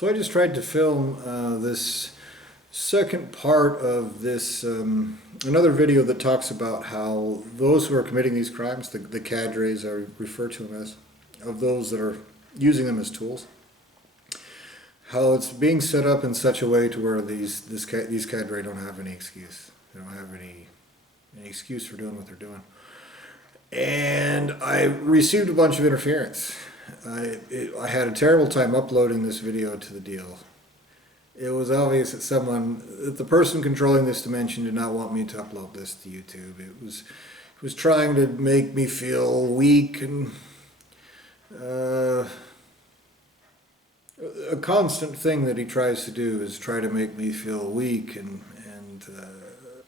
So I just tried to film this second part of this, another video that talks about how those who are committing these crimes, the cadres I refer to them as, of those that are using them as tools, how it's being set up in such a way to where these cadre don't have any excuse. They don't have any excuse for doing what they're doing. And I received a bunch of interference. I had a terrible time uploading this video to the deal. It was obvious that the person controlling this dimension did not want me to upload this to YouTube. It was trying to make me feel weak, and a constant thing that he tries to do is try to make me feel weak and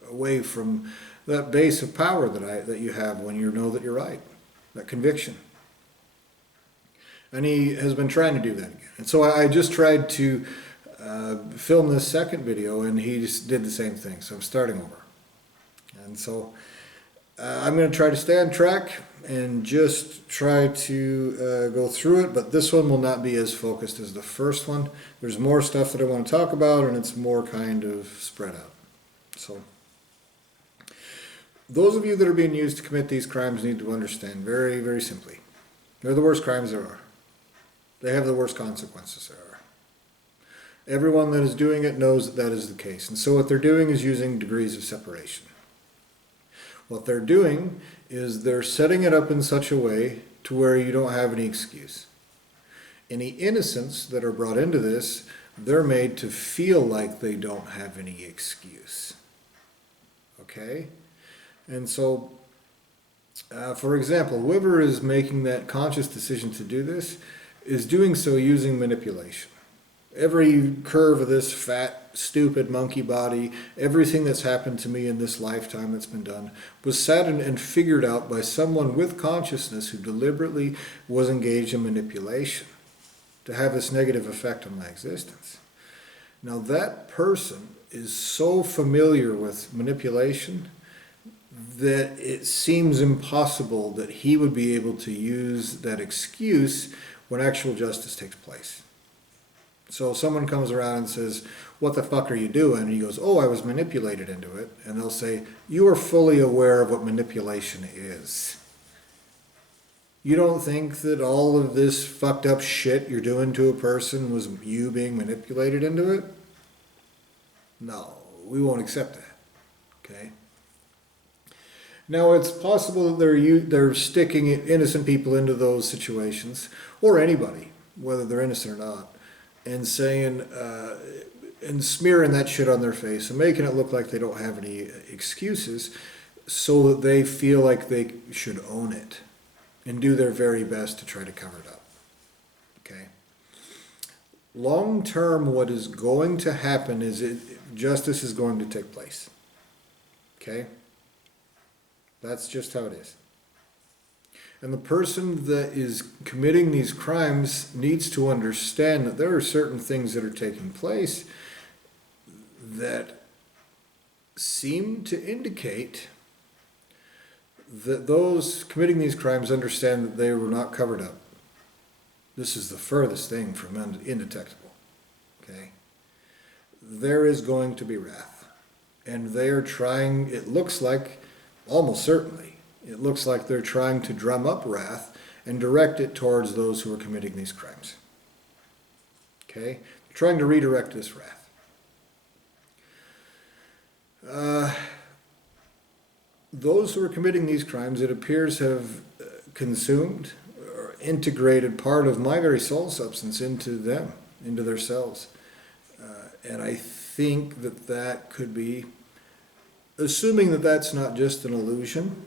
away from that base of power that you have when you know that you're right, that conviction. And he has been trying to do that again. And so I just tried to film this second video, and he just did the same thing. So I'm starting over. And so I'm going to try to stay on track and just try to go through it, but this one will not be as focused as the first one. There's more stuff that I want to talk about, and it's more kind of spread out. So those of you that are being used to commit these crimes need to understand very, very simply, they're the worst crimes there are. They have the worst consequences there are. Everyone that is doing it knows that is the case. And so what they're doing is using degrees of separation. What they're doing is they're setting it up in such a way to where you don't have any excuse. Any innocents that are brought into this, they're made to feel like they don't have any excuse. Okay? And so, for example, whoever is making that conscious decision to do this is doing so using manipulation. Every curve of this fat, stupid monkey body, everything that's happened to me in this lifetime that's been done, was sat and figured out by someone with consciousness who deliberately was engaged in manipulation to have this negative effect on my existence. Now that person is so familiar with manipulation that it seems impossible that he would be able to use that excuse when actual justice takes place. So someone comes around and says, "What the fuck are you doing?" And he goes, "Oh, I was manipulated into it." And they'll say, "You are fully aware of what manipulation is. You don't think that all of this fucked up shit you're doing to a person was you being manipulated into it? No, we won't accept that." Okay? Now, it's possible that they're sticking innocent people into those situations, or anybody, whether they're innocent or not, and saying, and smearing that shit on their face and making it look like they don't have any excuses so that they feel like they should own it and do their very best to try to cover it up. Okay? Long term, what is going to happen is justice is going to take place. Okay? That's just how it is. And the person that is committing these crimes needs to understand that there are certain things that are taking place that seem to indicate that those committing these crimes understand that they were not covered up. This is the furthest thing from indetectable. Okay? There is going to be wrath. And they are trying, it looks like, almost certainly, it looks like they're trying to drum up wrath and direct it towards those who are committing these crimes. Okay? They're trying to redirect this wrath. Those who are committing these crimes, it appears, have consumed or integrated part of my very soul substance into them, into their selves. And I think that could be, assuming that that's not just an illusion,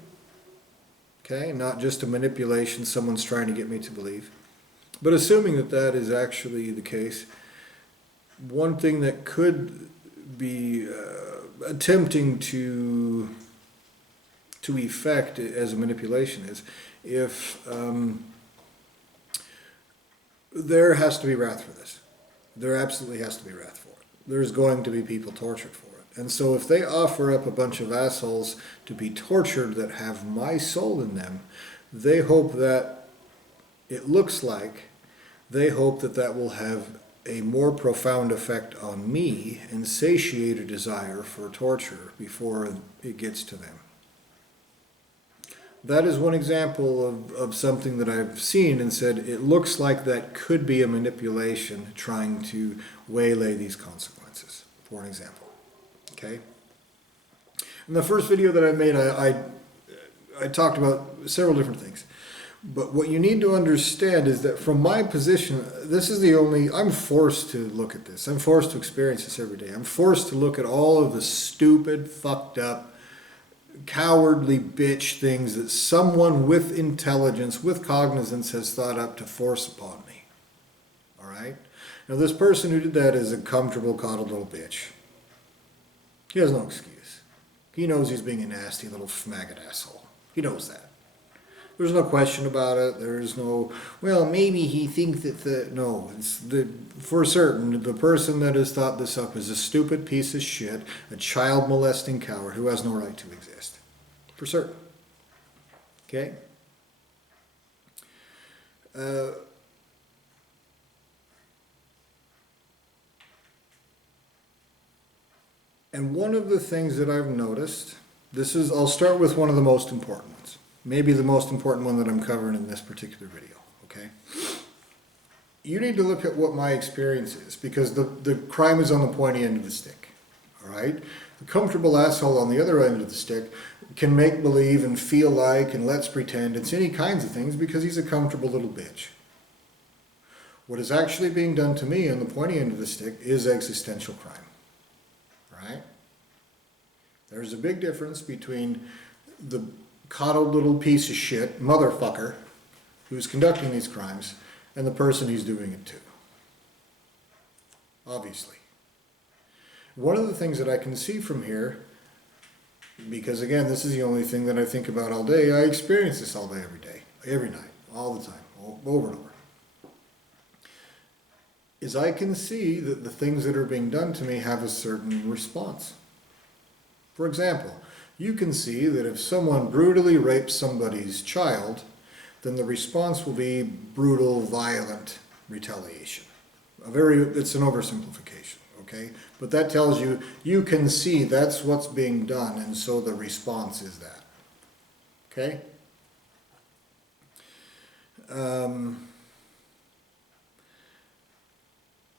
okay, not just a manipulation someone's trying to get me to believe, but assuming that that is actually the case, one thing that could be attempting to effect as a manipulation is if there has to be wrath for this. There absolutely has to be wrath for it. There's going to be people tortured for it. And so if they offer up a bunch of assholes to be tortured that have my soul in them, they hope that, it looks like, they hope that that will have a more profound effect on me and satiate a desire for torture before it gets to them. That is one example of something that I've seen and said it looks like that could be a manipulation trying to waylay these consequences, for an example. Okay? In the first video that I made, I talked about several different things. But what you need to understand is that from my position, this is the only, I'm forced to look at this. I'm forced to experience this every day. I'm forced to look at all of the stupid, fucked up, cowardly bitch things that someone with intelligence, with cognizance has thought up to force upon me. All right? Now this person who did that is a comfortable, coddled little bitch. He has no excuse. He knows he's being a nasty little maggot asshole. He knows that. There's no question about it. There's no, well, maybe he thinks that no, it's for certain, the person that has thought this up is a stupid piece of shit, a child molesting coward who has no right to exist. For certain. Okay? And one of the things that I've noticed, I'll start with one of the most important ones. Maybe the most important one that I'm covering in this particular video, okay? You need to look at what my experience is, because the crime is on the pointy end of the stick, all right? The comfortable asshole on the other end of the stick can make believe and feel like and let's pretend it's any kinds of things because he's a comfortable little bitch. What is actually being done to me on the pointy end of the stick is existential crime, all right? There's a big difference between the coddled little piece of shit motherfucker who's conducting these crimes and the person he's doing it to. Obviously. One of the things that I can see from here, because again, this is the only thing that I think about all day, I experience this all day, every day, every night, all the time, over and over, is I can see that the things that are being done to me have a certain response. For example, you can see that if someone brutally rapes somebody's child, then the response will be brutal, violent retaliation. It's an oversimplification, okay? But that tells you, you can see that's what's being done, and so the response is that, okay?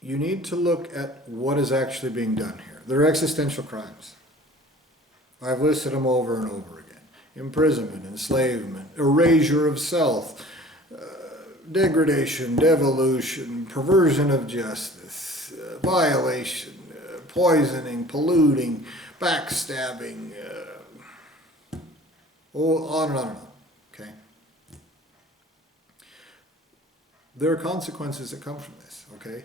You need to look at what is actually being done here. They're existential crimes. I've listed them over and over again. Imprisonment, enslavement, erasure of self, degradation, devolution, perversion of justice, violation, poisoning, polluting, backstabbing, on and on and on, okay? There are consequences that come from this, okay?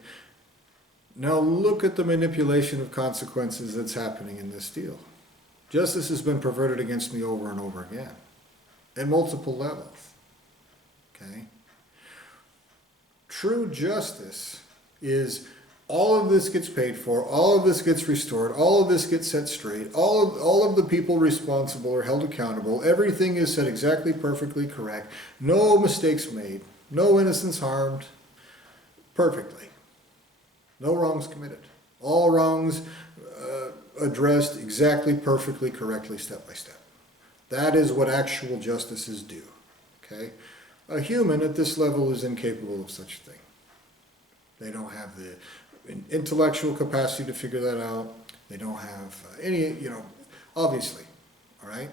Now look at the manipulation of consequences that's happening in this deal. Justice has been perverted against me over and over again, at multiple levels, okay? True justice is all of this gets paid for, all of this gets restored, all of this gets set straight, all of the people responsible are held accountable, everything is set exactly perfectly correct, no mistakes made, no innocents harmed, perfectly. No wrongs committed. All wrongs addressed exactly, perfectly, correctly, step by step. That is what actual justices do, okay? A human at this level is incapable of such a thing. They don't have the intellectual capacity to figure that out. They don't have any, obviously, all right?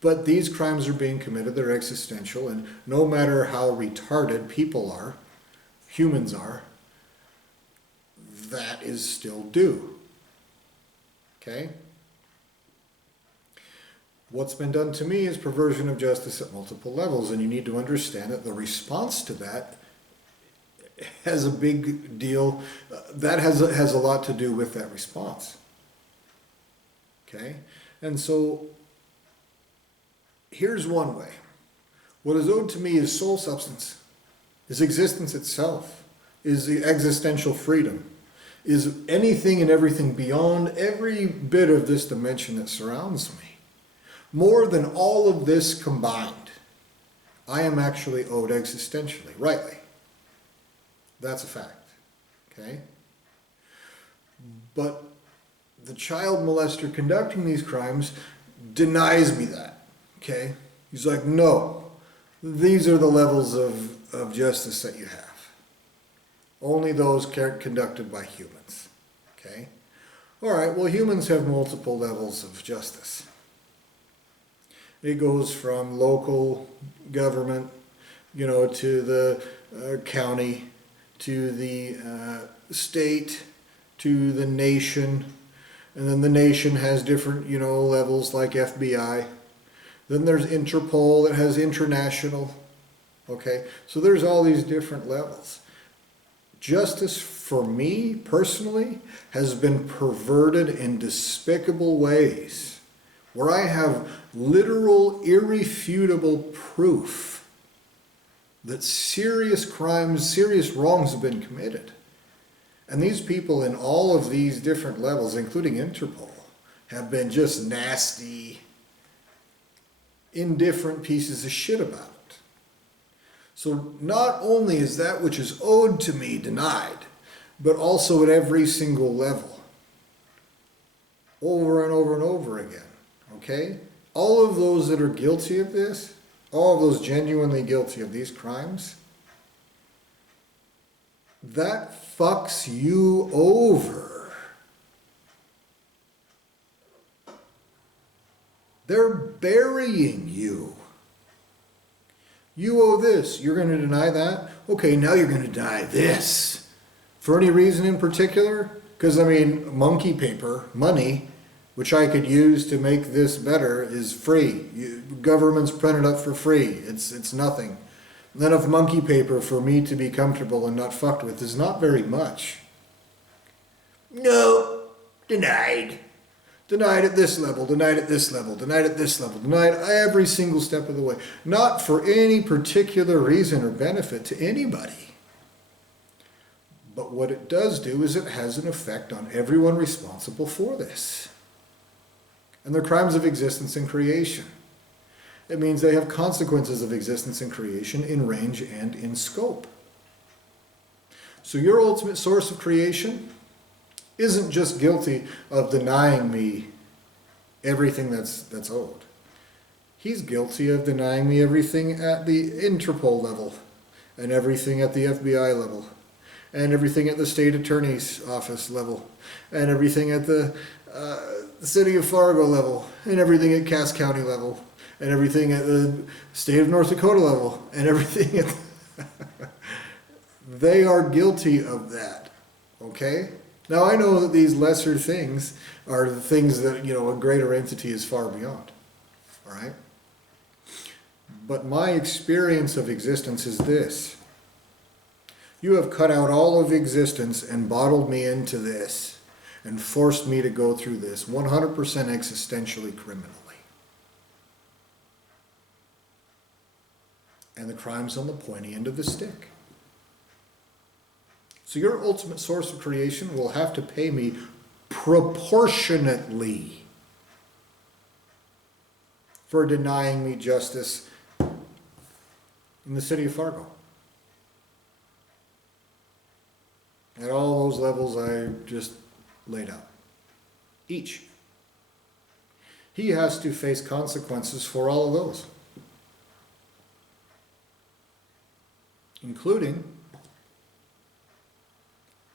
But these crimes are being committed, they're existential, and no matter how retarded people are, humans are, that is still due. Okay? What's been done to me is perversion of justice at multiple levels, and you need to understand that the response to that has a big deal, that has a lot to do with that response. Okay? And so, here's one way. What is owed to me is soul substance, is existence itself, is the existential freedom, is anything and everything beyond every bit of this dimension that surrounds me. More than all of this combined, I am actually owed existentially, rightly. That's a fact, okay? But the child molester conducting these crimes denies me that, okay? He's like, no, these are the levels of justice that you have. Only those conducted by humans, okay? All right, well, humans have multiple levels of justice. It goes from local government, to the county, to the state, to the nation, and then the nation has different, levels like FBI. Then there's Interpol that has international, okay? So there's all these different levels. Justice for me, personally, has been perverted in despicable ways, where I have literal, irrefutable proof that serious crimes, serious wrongs have been committed. And these people in all of these different levels, including Interpol, have been just nasty, indifferent pieces of shit about it. So not only is that which is owed to me denied, but also at every single level, over and over and over again, okay? All of those that are guilty of this, all of those genuinely guilty of these crimes, that fucks you over. They're burying you. You owe this. You're going to deny that? Okay, now you're going to deny this. For any reason in particular? Because, monkey paper, money, which I could use to make this better, is free. Governments print it up for free. It's nothing. Enough monkey paper for me to be comfortable and not fucked with is not very much. No, denied. Denied at this level, denied at this level, denied at this level, denied every single step of the way. Not for any particular reason or benefit to anybody. But what it does do is it has an effect on everyone responsible for this. And they're crimes of existence and creation. It means they have consequences of existence and creation in range and in scope. So your ultimate source of creation isn't just guilty of denying me everything that's owed. He's guilty of denying me everything at the Interpol level, and everything at the FBI level, and everything at the state attorney's office level, and everything at the city of Fargo level, and everything at Cass County level, and everything at the state of North Dakota level, and everything at they are guilty of that, okay? Now I know that these lesser things are the things that, a greater entity is far beyond, all right? But my experience of existence is this. You have cut out all of existence and bottled me into this and forced me to go through this 100% existentially criminally. And the crime's on the pointy end of the stick. So your ultimate source of creation will have to pay me proportionately for denying me justice in the city of Fargo. At all those levels I just laid out. Each. He has to face consequences for all of those. Including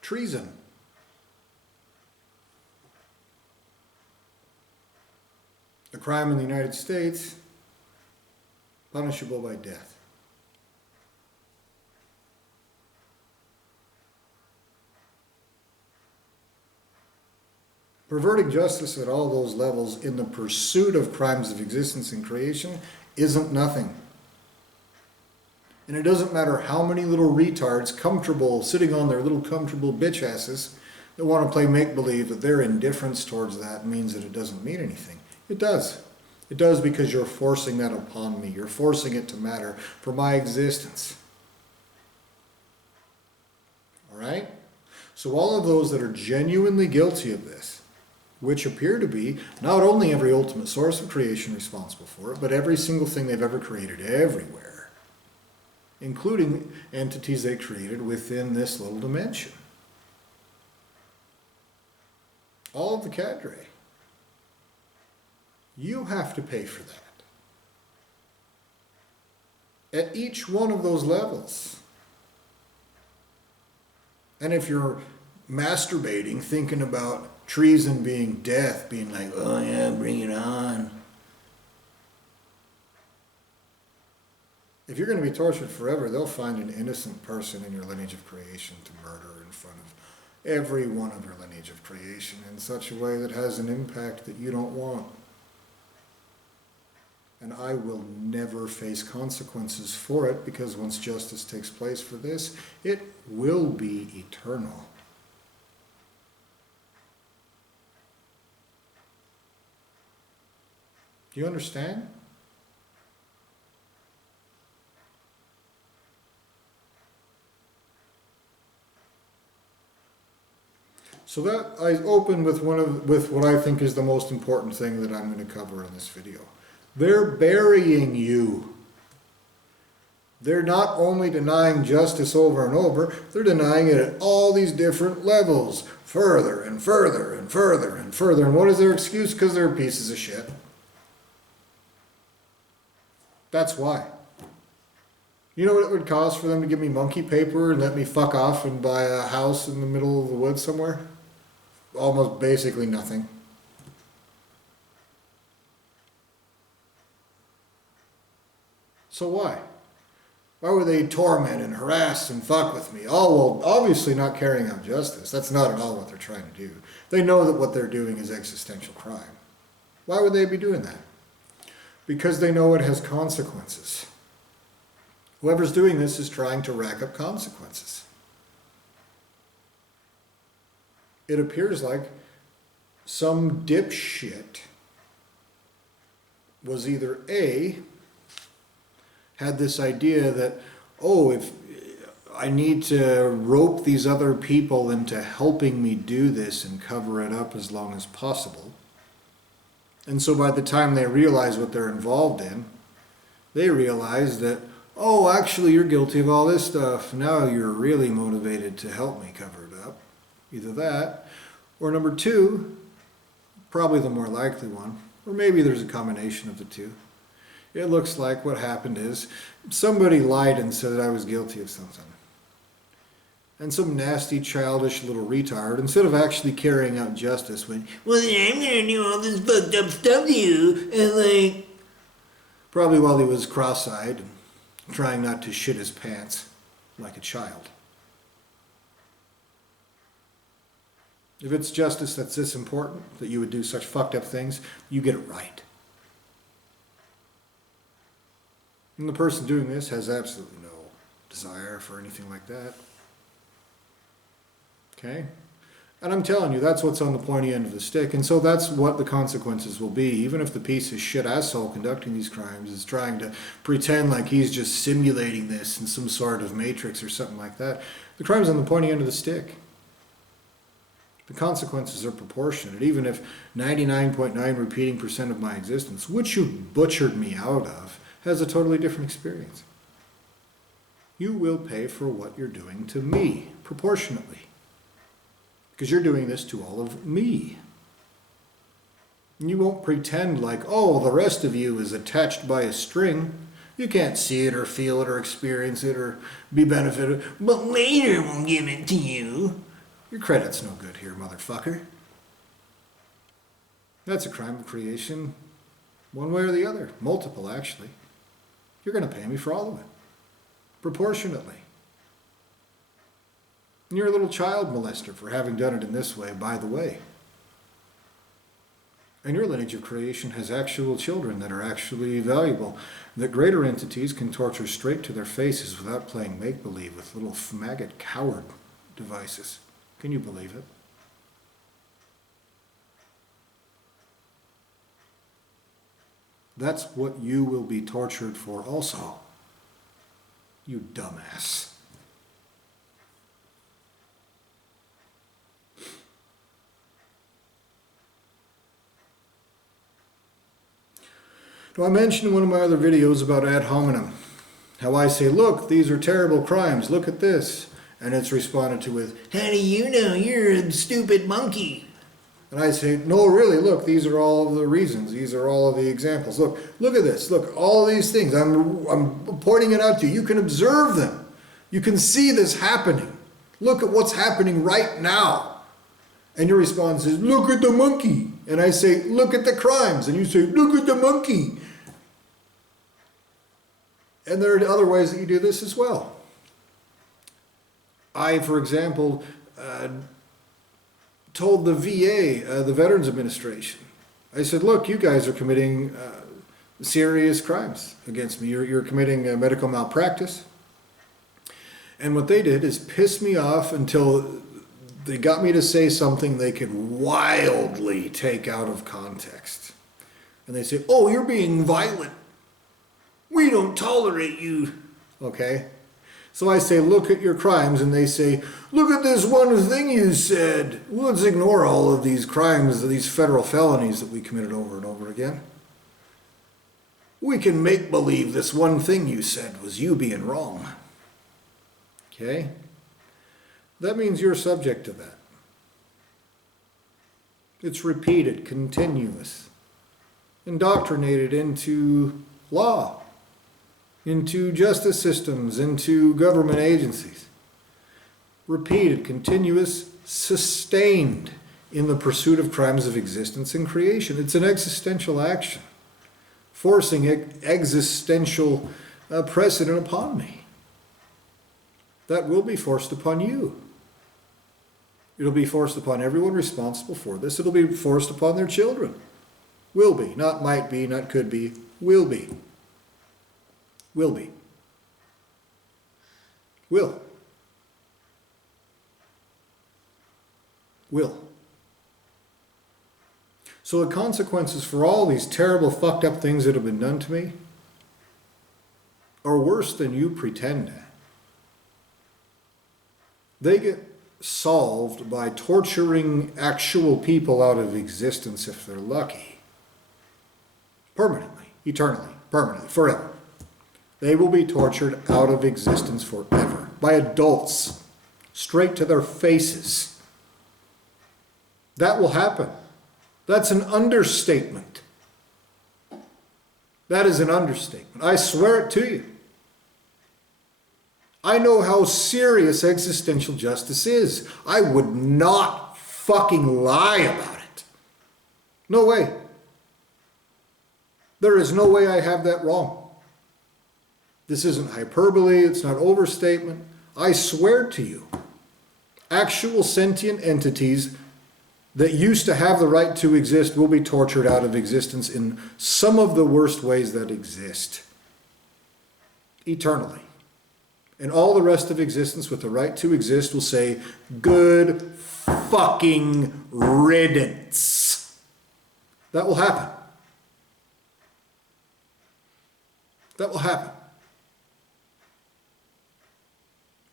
treason. A crime in the United States, punishable by death. Perverting justice at all those levels in the pursuit of crimes of existence and creation isn't nothing. And it doesn't matter how many little retards comfortable, sitting on their little comfortable bitch asses that want to play make-believe that their indifference towards that means that it doesn't mean anything. It does. It does because you're forcing that upon me. You're forcing it to matter for my existence. All right? So all of those that are genuinely guilty of this, which appear to be not only every ultimate source of creation responsible for it, but every single thing they've ever created everywhere, including entities they created within this little dimension. all of the cadre. You have to pay for that. At each one of those levels. And if you're masturbating, thinking about treason being death, being like, oh yeah, bring it on. If you're going to be tortured forever, they'll find an innocent person in your lineage of creation to murder in front of every one of your lineage of creation in such a way that has an impact that you don't want. And I will never face consequences for it, because once justice takes place for this, it will be eternal. Do you understand? So that I open with with what I think is the most important thing that I'm going to cover in this video. They're burying you. They're not only denying justice over and over, they're denying it at all these different levels, further and further and further and further. And what is their excuse? Because they're pieces of shit. That's why. You know what it would cost for them to give me monkey paper and let me fuck off and buy a house in the middle of the woods somewhere? Almost basically nothing. So why? Why would they torment and harass and fuck with me? Oh, well, obviously not carrying out justice. That's not at all what they're trying to do. They know that what they're doing is existential crime. Why would they be doing that? Because they know it has consequences. Whoever's doing this is trying to rack up consequences. It appears like some dipshit was either A, had this idea that, oh, if I need to rope these other people into helping me do this and cover it up as long as possible. And so by the time they realize what they're involved in, they realize that, oh, actually you're guilty of all this stuff. Now you're really motivated to help me cover it up. Either that, or number two, probably the more likely one, or maybe there's a combination of the two. It looks like what happened is somebody lied and said that I was guilty of something. And some nasty, childish little retard, instead of actually carrying out justice, went, well, I'm going to do all this fucked up stuff to you. And like, probably while he was cross-eyed and trying not to shit his pants like a child. If it's justice that's this important, that you would do such fucked up things, you get it right. And the person doing this has absolutely no desire for anything like that. Okay? And I'm telling you, that's what's on the pointy end of the stick. And so that's what the consequences will be. Even if the piece of shit asshole conducting these crimes is trying to pretend like he's just simulating this in some sort of matrix or something like that, the crime's on the pointy end of the stick. The consequences are proportionate. Even if 99.9 repeating percent of my existence, which you've butchered me out of, has a totally different experience. You will pay for what you're doing to me, proportionately. Because you're doing this to all of me. And you won't pretend like, oh, the rest of you is attached by a string. You can't see it or feel it or experience it or be benefited. But later we'll give it to you. Your credit's no good here, motherfucker. That's a crime of creation, one way or the other. Multiple, actually. You're going to pay me for all of it. Proportionately. And you're a little child molester for having done it in this way, by the way. And your lineage of creation has actual children that are actually valuable, that greater entities can torture straight to their faces without playing make-believe with little maggot coward devices. Can you believe it? That's what you will be tortured for also. You dumbass. Now, I mentioned in one of my other videos about ad hominem, how I say, look, these are terrible crimes, look at this. And it's responded to with, how do you know, you're a stupid monkey? And I say, no, really, look, these are all of the reasons. These are all of the examples. Look at this. Look, all these things. I'm pointing it out to you. You can observe them. You can see this happening. Look at what's happening right now. And your response is, look at the monkey. And I say, look at the crimes. And you say, look at the monkey. And there are other ways that you do this as well. I, for example, told the VA, the Veterans Administration, I said, look, you guys are committing serious crimes against me. You're committing medical malpractice. And what they did is piss me off until they got me to say something they could wildly take out of context. And they say, oh, you're being violent. We don't tolerate you. Okay? So I say, look at your crimes, and they say, look at this one thing you said. Well, let's ignore all of these crimes, these federal felonies that we committed over and over again. We can make believe this one thing you said was you being wrong. Okay? That means you're subject to that. It's repeated, continuous, indoctrinated into law, into justice systems, into government agencies. Repeated, continuous, sustained in the pursuit of crimes of existence and creation. It's an existential action, forcing existential precedent upon me. That will be forced upon you. It'll be forced upon everyone responsible for this. It'll be forced upon their children. Will be, not might be, not could be, will be. Will be. Will. Will. So the consequences for all these terrible, fucked up things that have been done to me are worse than you pretend. They get solved by torturing actual people out of existence if they're lucky. Permanently, eternally, permanently, forever. They will be tortured out of existence forever by adults, straight to their faces. That will happen. That's an understatement. That is an understatement. I swear it to you. I know how serious existential justice is. I would not fucking lie about it. No way. There is no way I have that wrong. This isn't hyperbole, it's not overstatement. I swear to you, actual sentient entities that used to have the right to exist will be tortured out of existence in some of the worst ways that exist. Eternally. And all the rest of existence with the right to exist will say, good fucking riddance. That will happen. That will happen.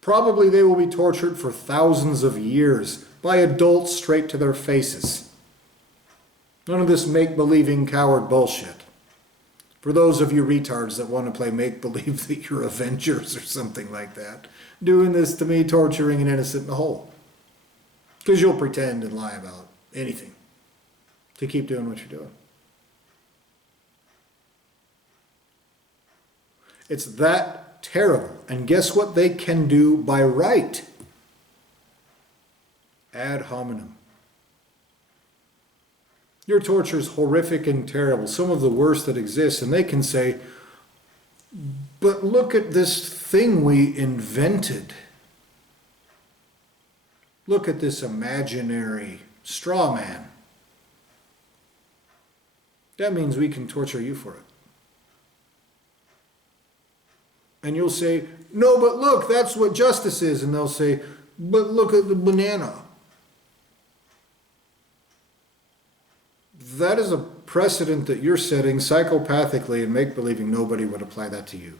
Probably they will be tortured for thousands of years by adults straight to their faces. None of this make-believing coward bullshit. For those of you retards that want to play make-believe that you're Avengers or something like that, doing this to me, torturing an innocent in the hole. Because you'll pretend and lie about anything to keep doing what you're doing. It's that terrible. And guess what they can do by right? Ad hominem. Your torture is horrific and terrible, some of the worst that exists, and they can say, but look at this thing we invented. Look at this imaginary straw man. That means we can torture you for it. And you'll say, no, but look, that's what justice is. And they'll say, but look at the banana. That is a precedent that you're setting psychopathically and make-believing nobody would apply that to you.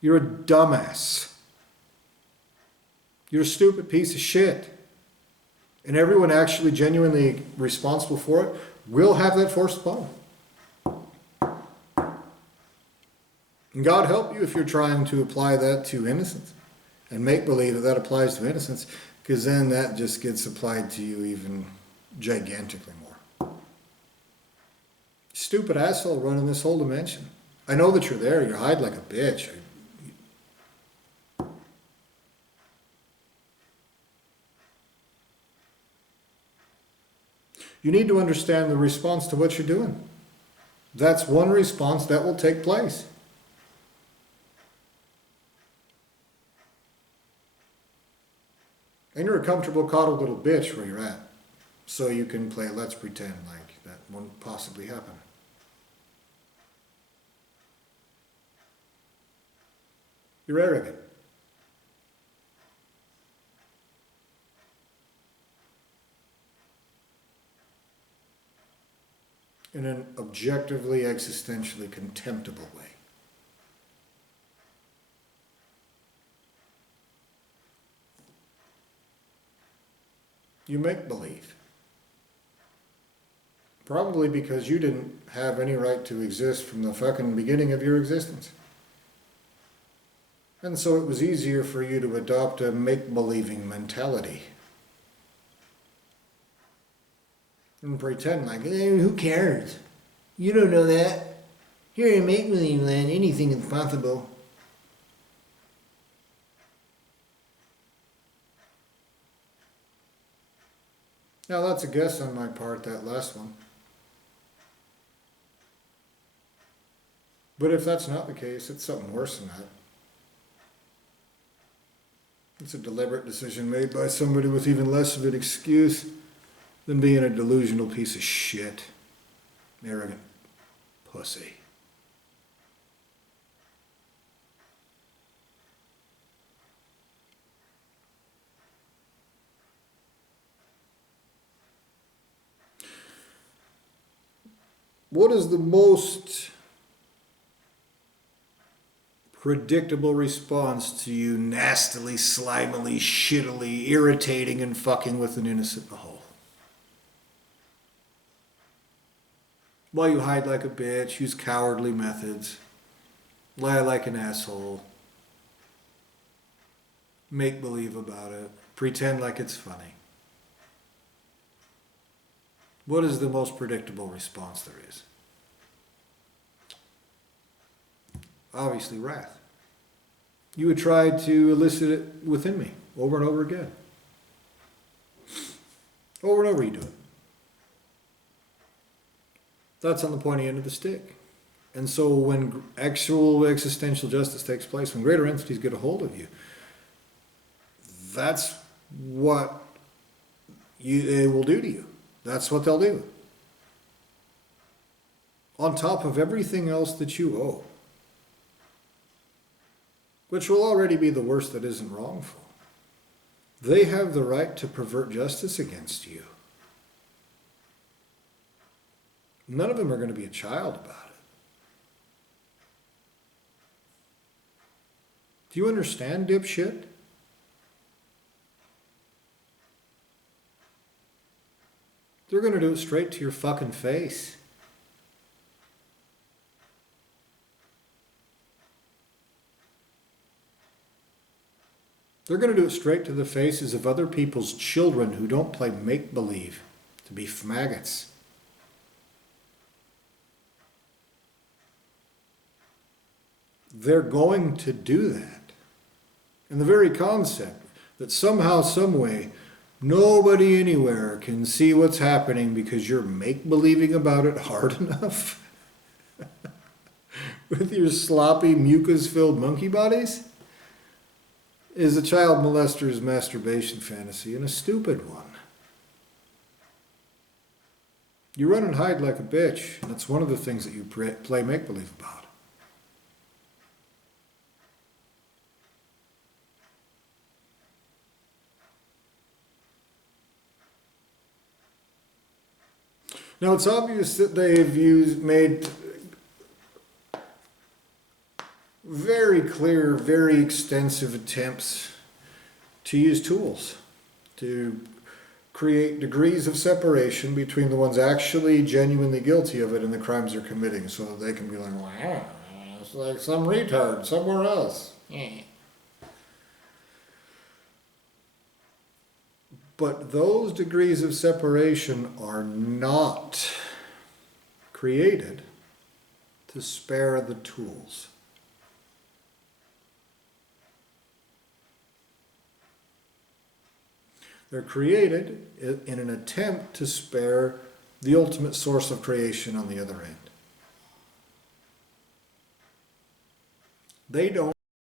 You're a dumbass. You're a stupid piece of shit. And everyone actually genuinely responsible for it will have that forced upon them. And God help you if you're trying to apply that to innocence and make believe that that applies to innocence, because then that just gets applied to you even gigantically more. Stupid asshole running this whole dimension. I know that you're there. You hide like a bitch. You need to understand the response to what you're doing. That's one response that will take place. And you're a comfortable, coddled little bitch where you're at. So you can play let's pretend like that won't possibly happen. You're arrogant. In an objectively, existentially contemptible way. You make believe. Probably because you didn't have any right to exist from the fucking beginning of your existence. And so it was easier for you to adopt a make-believing mentality. And pretend like, who cares? You don't know that. Here in make-believe land, anything is possible. Now that's a guess on my part, that last one. But if that's not the case, it's something worse than that. It's a deliberate decision made by somebody with even less of an excuse than being a delusional piece of shit. Arrogant pussy. What is the most predictable response to you nastily, slimily, shittily, irritating and fucking with an innocent whole? While you hide like a bitch, use cowardly methods, lie like an asshole, make believe about it, pretend like it's funny. What is the most predictable response there is? Obviously, wrath. You would try to elicit it within me over and over again. Over and over you do it. That's on the pointy end of the stick. And so when actual existential justice takes place, when greater entities get a hold of you, that's what they will do to you. That's what they'll do. On top of everything else that you owe. Which will already be the worst that isn't wrongful. They have the right to pervert justice against you. None of them are going to be a child about it. Do you understand, dipshit? They're going to do it straight to your fucking face. They're going to do it straight to the faces of other people's children who don't play make-believe to be maggots. They're going to do that. And the very concept that somehow, some way, nobody anywhere can see what's happening because you're make-believing about it hard enough with your sloppy, mucus-filled monkey bodies is a child molester's masturbation fantasy, and a stupid one. You run and hide like a bitch, and that's one of the things that you play make-believe about. Now it's obvious that they've made very clear, very extensive attempts to use tools to create degrees of separation between the ones actually genuinely guilty of it and the crimes they're committing, so that they can be like, wow, it's like some retard somewhere else. But those degrees of separation are not created to spare the tools. They're created in an attempt to spare the ultimate source of creation on the other end. They don't